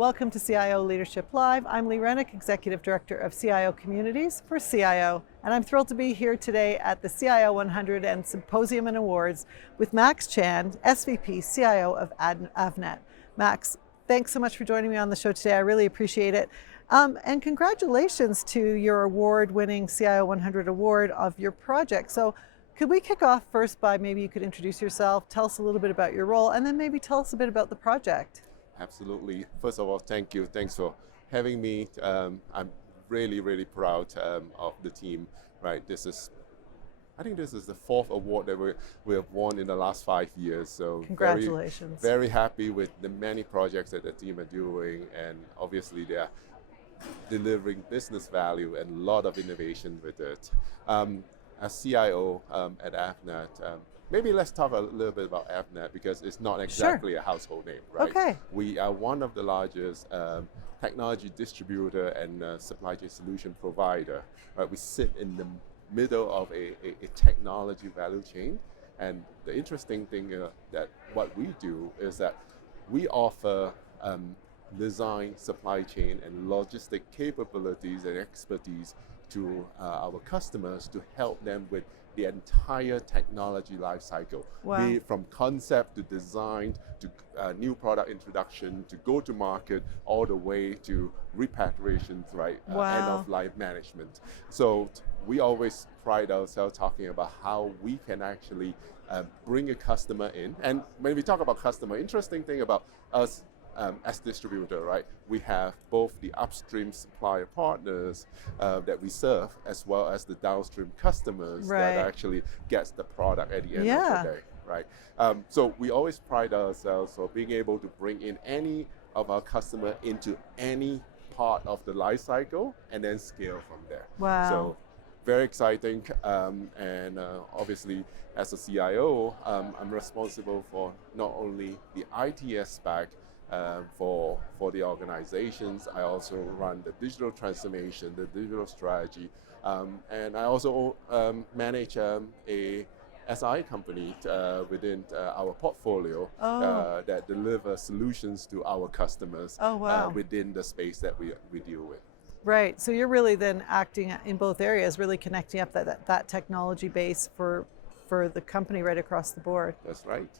Welcome to CIO Leadership Live. I'm Lee Rennick, Executive Director of CIO Communities for CIO, and I'm thrilled to be here today at the CIO 100 and Symposium and Awards with Max Chan, SVP CIO of Avnet. Max, thanks so much for joining me on the show today. I really appreciate it. And congratulations to your award-winning CIO 100 award of your project. So could we kick off first by maybe you could introduce yourself, tell us a little bit about your role, and then maybe tell us a bit about the project. Absolutely. First of all, thank you. Thanks for having me. I'm really proud of the team. Right, I think this is the fourth award that we have won in the last 5 years. So congratulations. Very happy with the many projects that the team are doing, and obviously they are delivering business value and a lot of innovation with it. As CIO at Avnet. Maybe let's talk a little bit about Avnet because it's not exactly a household name, right? Okay. We are one of the largest technology distributor and supply chain solution provider. Right? We sit in the middle of a technology value chain, and the interesting thing that what we do is that we offer design, supply chain, and logistic capabilities and expertise to our customers to help them with the entire technology life cycle, be it from concept to design to new product introduction to go to market all the way to repatriation, right? End of life management. So we always pride ourselves talking about how we can actually bring a customer in. And when we talk about customer, interesting thing about us as distributor, right? We have both the upstream supplier partners that we serve, as well as the downstream customers that actually gets the product at the end of the day, right? So we always pride ourselves for being able to bring in any of our customer into any part of the life cycle and then scale from there. So very exciting, and obviously as a CIO, I'm responsible for not only the IT aspect, for the organizations. I also run the digital transformation, the digital strategy, and I also manage a SI company within our portfolio that delivers solutions to our customers within the space that we deal with. Right, so you're really then acting in both areas, really connecting up that technology base for the company right across the board. That's right.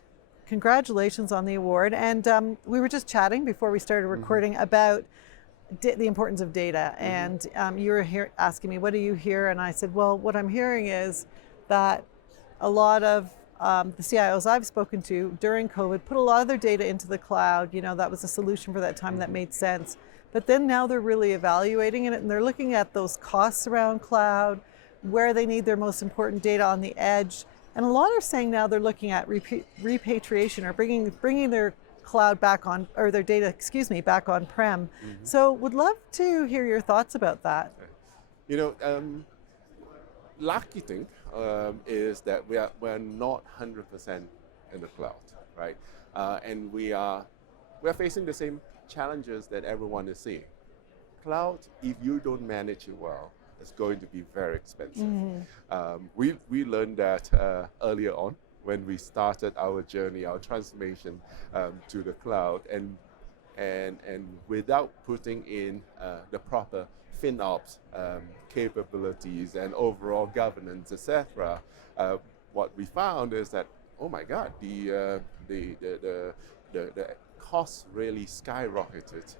Congratulations on the award. And we were just chatting before we started recording about the importance of data. And you were here asking me, what do you hear? And I said, well, what I'm hearing is that a lot of the CIOs I've spoken to during COVID put a lot of their data into the cloud. You know, that was a solution for that time that made sense. But then now they're really evaluating it and they're looking at those costs around cloud, where they need their most important data on the edge. And a lot are saying now they're looking at repatriation or bringing their cloud back on, or their data, back on prem. So would love to hear your thoughts about that. You know, lucky thing is that we're not 100% in the cloud, right? And we're facing the same challenges that everyone is seeing. Cloud, if you don't manage it well, it's going to be very expensive. We learned that earlier on when we started our journey, our transformation to the cloud, and without putting in the proper FinOps capabilities and overall governance, etc. What we found is that, oh my God, the costs really skyrocketed,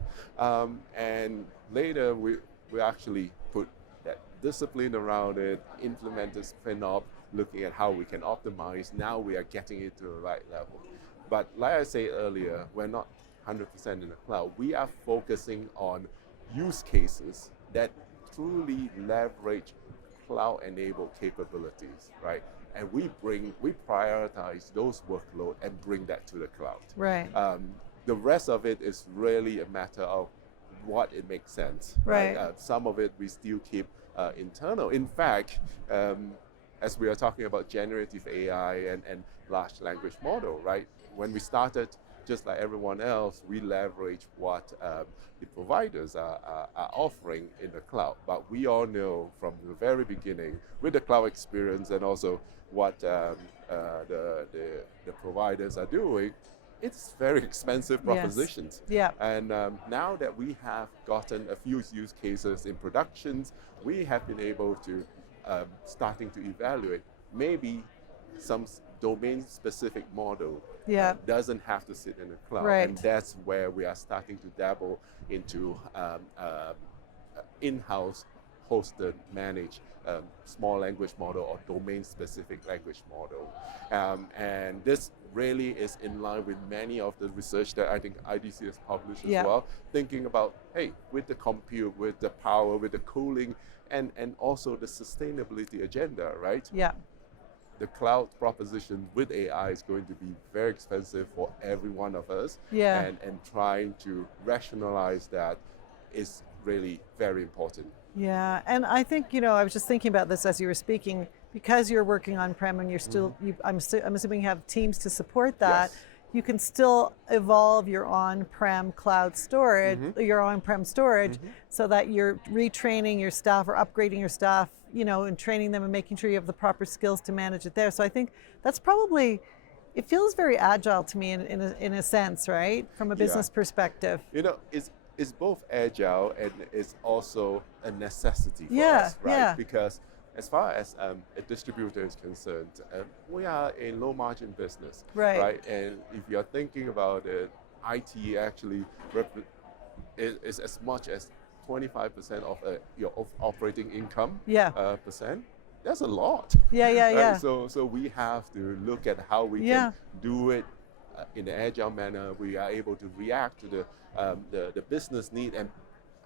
and later we actually put that discipline around it, implemented FinOps, looking at how we can optimize. Now we are getting it to the right level. But like I said earlier, we're not 100% in the cloud. We are focusing on use cases that truly leverage cloud-enabled capabilities, right? And we prioritize those workloads and bring that to the cloud. Right. The rest of it is really a matter of what it makes sense. Right. Some of it we still keep internal. In fact, as we are talking about generative AI and large language model, right? When we started, just like everyone else, we leverage what the providers are offering in the cloud. But we all know from the very beginning, with the cloud experience and also what the providers are doing, it's very expensive Yes. propositions. Yeah. And now that we have gotten a few use cases in productions, we have been able to starting to evaluate maybe some domain-specific model Yeah. doesn't have to sit in the cloud, Right. and that's where we are starting to dabble into in-house hosted, managed small language model or domain-specific language model. And this really is in line with many of the research that I think IDC has published as Yeah. well, thinking about, hey, with the compute, with the power, with the cooling, and also the sustainability agenda, right? Yeah. The cloud proposition with AI is going to be very expensive for every one of us. Yeah. And trying to rationalize that is really very important. Yeah, and I think, I was just thinking about this as you were speaking, because you're working on-prem and you're still, I'm assuming you have teams to support that, Yes. you can still evolve your on-prem cloud storage, your on-prem storage, so that you're retraining your staff or upgrading your staff, and training them and making sure you have the proper skills to manage it there. So I think that's probably, it feels very agile to me in a sense, right? From a business perspective. It's both agile and it's also a necessity for Yeah, us, right? yeah. Because as far as a distributor is concerned, we are a low margin business, Right. And if you're thinking about it, IT actually is as much as 25% of your operating income Yeah. percent. That's a lot. Yeah, yeah, Right? yeah. So we have to look at how we Yeah. can do it in an agile manner. We are able to react to the business need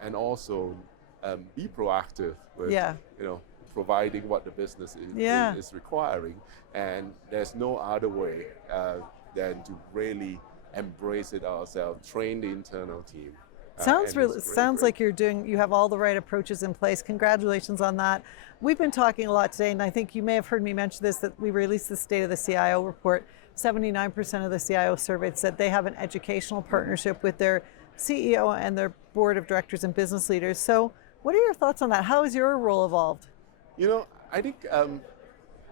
and also be proactive with Yeah. providing what the business Yeah. is requiring. And there's no other way than to really embrace it ourselves, train the internal team. Sounds and really it's sounds great. like you have all the right approaches in place. Congratulations on that. We've been talking a lot today, and I think you may have heard me mention this, that we released the State of the CIO report. 79% of the CIO surveyed said they have an educational partnership with their CEO and their board of directors and business leaders. So what are your thoughts on that? How has your role evolved? I think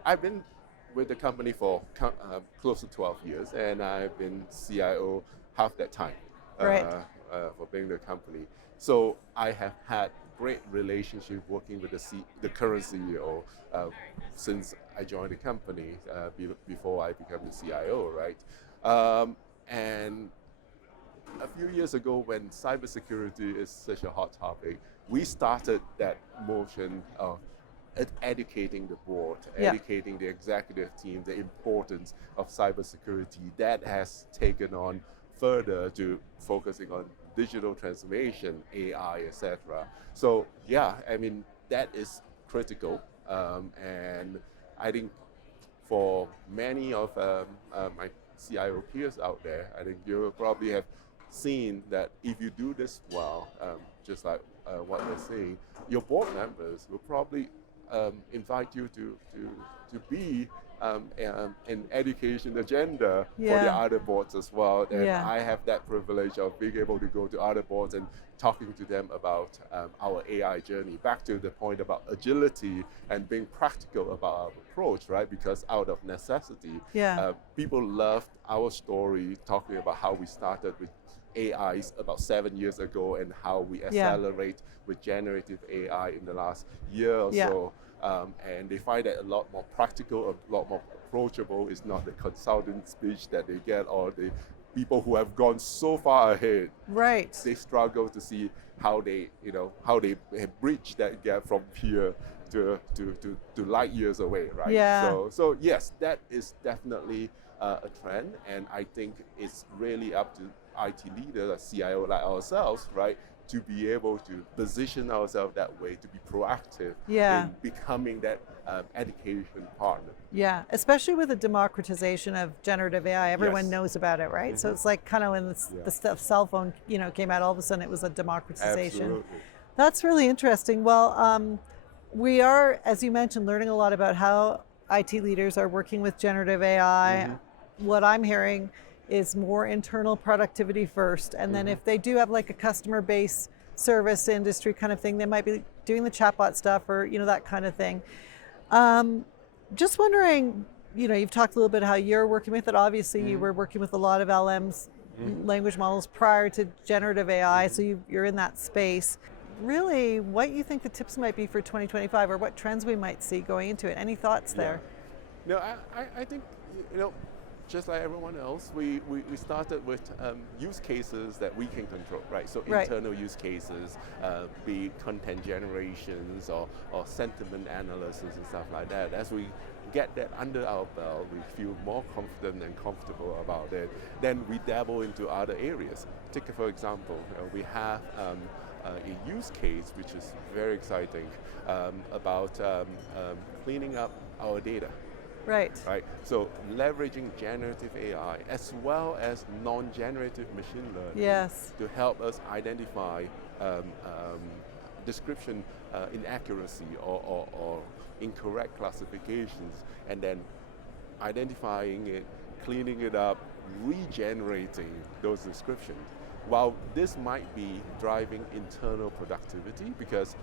I've been with the company for close to 12 years, and I've been CIO half that time. Right. For being the company. So I have had great relationship working with the current CEO since I joined the company before I became the CIO, right? And a few years ago, when cybersecurity is such a hot topic, we started that motion of educating the board, Yeah. educating the executive team, the importance of cybersecurity. That has taken on further to focusing on digital transformation, AI, etc. So yeah, I mean that is critical, and I think for many of my CIO peers out there, I think you probably have seen that if you do this well, just like what they're saying, your board members will probably invite you to be an education agenda for the Yeah. other boards as well. And Yeah. I have that privilege of being able to go to other boards and talking to them about our AI journey. Back to the point about agility and being practical about our approach, right? Because out of necessity, Yeah. people loved our story, talking about how we started with AIs about 7 years ago and how we accelerate with generative AI in the last year or Yeah. so. And they find that a lot more practical, a lot more approachable. It's not the consultant speech that they get or the people who have gone so far ahead. Right. They struggle to see how they have bridged that gap from here to light years away, right? Yeah. So yes, that is definitely a trend, and I think it's really up to IT leaders, like CIO like ourselves, right, to be able to position ourselves that way, to be proactive Yeah. in becoming that education partner. Yeah, especially with the democratization of generative AI, everyone Yes. knows about it, right? So it's like kind of when the stuff cell phone, came out, all of a sudden it was a democratization. Absolutely. That's really interesting. Well, we are, as you mentioned, learning a lot about how IT leaders are working with generative AI. What I'm hearing is more internal productivity first, and then if they do have like a customer base service industry kind of thing, they might be doing the chatbot stuff or that kind of thing. Just wondering, you've talked a little bit how you're working with it. Obviously, you were working with a lot of LMs, language models prior to generative AI, so you're in that space. Really, what you think the tips might be for 2025, or what trends we might see going into it? Any thoughts there? No, I think, just like everyone else, we started with use cases that we can control, right? So internal use cases, be it content generations or sentiment analysis and stuff like that. As we get that under our belt, we feel more confident and comfortable about it. Then we dabble into other areas. Take, for example, we have a use case which is very exciting about cleaning up our data. Right. So leveraging generative AI as well as non-generative machine learning to help us identify description inaccuracy or incorrect classifications, and then identifying it, cleaning it up, regenerating those descriptions. While this might be driving internal productivity, because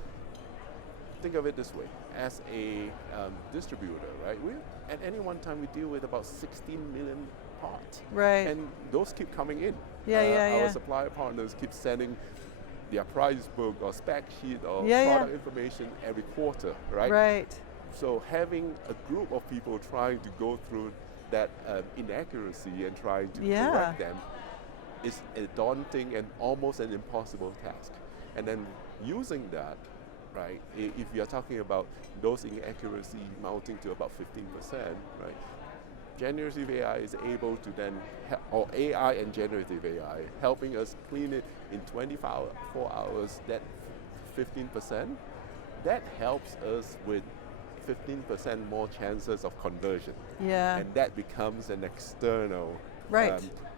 think of it this way, as a distributor, right? At any one time we deal with about 16 million parts. Right. And those keep coming in. Our supplier partners keep sending their price book or spec sheet or product information every quarter, right? Right. So having a group of people trying to go through that inaccuracy and trying to correct them is a daunting and almost an impossible task. And then using that, right, if you're talking about those inaccuracy mounting to about 15%, right, generative AI is able to then, or AI and generative AI, helping us clean it in 24 hours, that 15%, that helps us with 15% more chances of conversion. And that becomes an external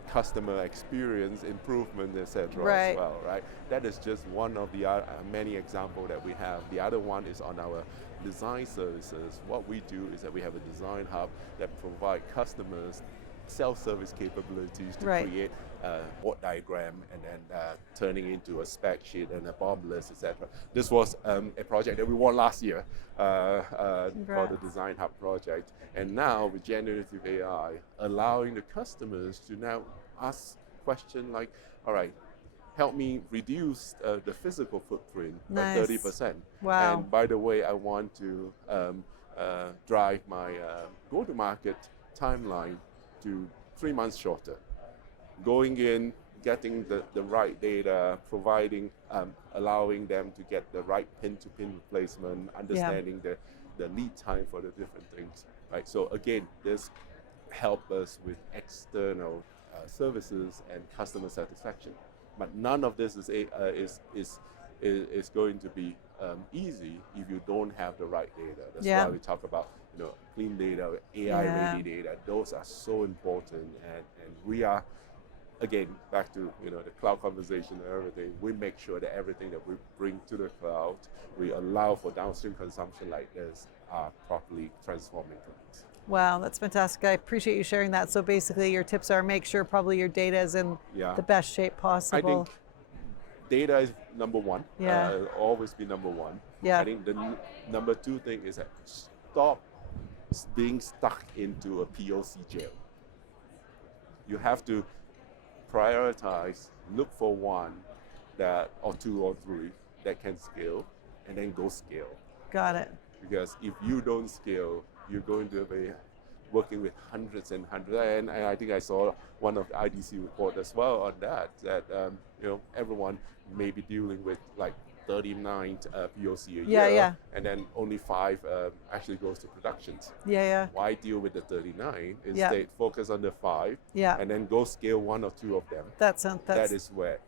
customer experience improvement, etc. as well, right? That is just one of the many examples that we have. The other one is on our design services. What we do is that we have a design hub that provide customers self-service capabilities to create a board diagram and then turning into a spec sheet and a BOM list, etc. This was a project that we won last year for the Design Hub project. And now with generative AI, allowing the customers to now ask questions like, all right, help me reduce the physical footprint by 30%. Wow. And by the way, I want to drive my go-to-market timeline to 3 months shorter. Going in, getting the right data, providing, allowing them to get the right pin-to-pin replacement, understanding the lead time for the different things, right? So again, this help us with external services and customer satisfaction. But none of this is going to be easy if you don't have the right data. That's why we talk about clean data, AI-ready data. Those are so important, and we are, again, back to the cloud conversation and everything. We make sure that everything that we bring to the cloud, we allow for downstream consumption like this, are properly transforming things. Wow, that's fantastic. I appreciate you sharing that. So basically your tips are make sure probably your data is in the best shape possible. I think data is number one. Always be number one. I think the number two thing is that stop being stuck into a POC jail. You have to prioritize, look for one or two or three that can scale, and then go scale. Got it. Because if you don't scale, you're going to be working with hundreds and hundreds. And I think I saw one of the IDC report as well on that everyone may be dealing with like 39 POC a year, and then only 5 actually goes to productions. Why deal with the 39? Instead, focus on the 5, and then go scale 1 or 2 of them. That is where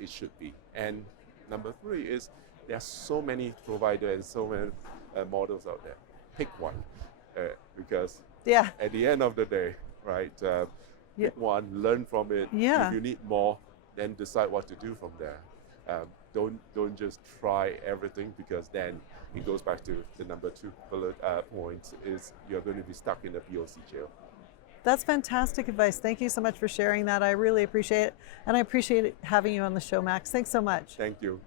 it should be. And number 3 is there are so many providers and so many models out there. Pick one, because at the end of the day, right? Pick one, learn from it. If you need more, then decide what to do from there. Don't just try everything, because then it goes back to the number 2 bullet point, is you're going to be stuck in the POC jail. That's fantastic advice. Thank you so much for sharing that. I really appreciate it. And I appreciate having you on the show, Max. Thanks so much. Thank you.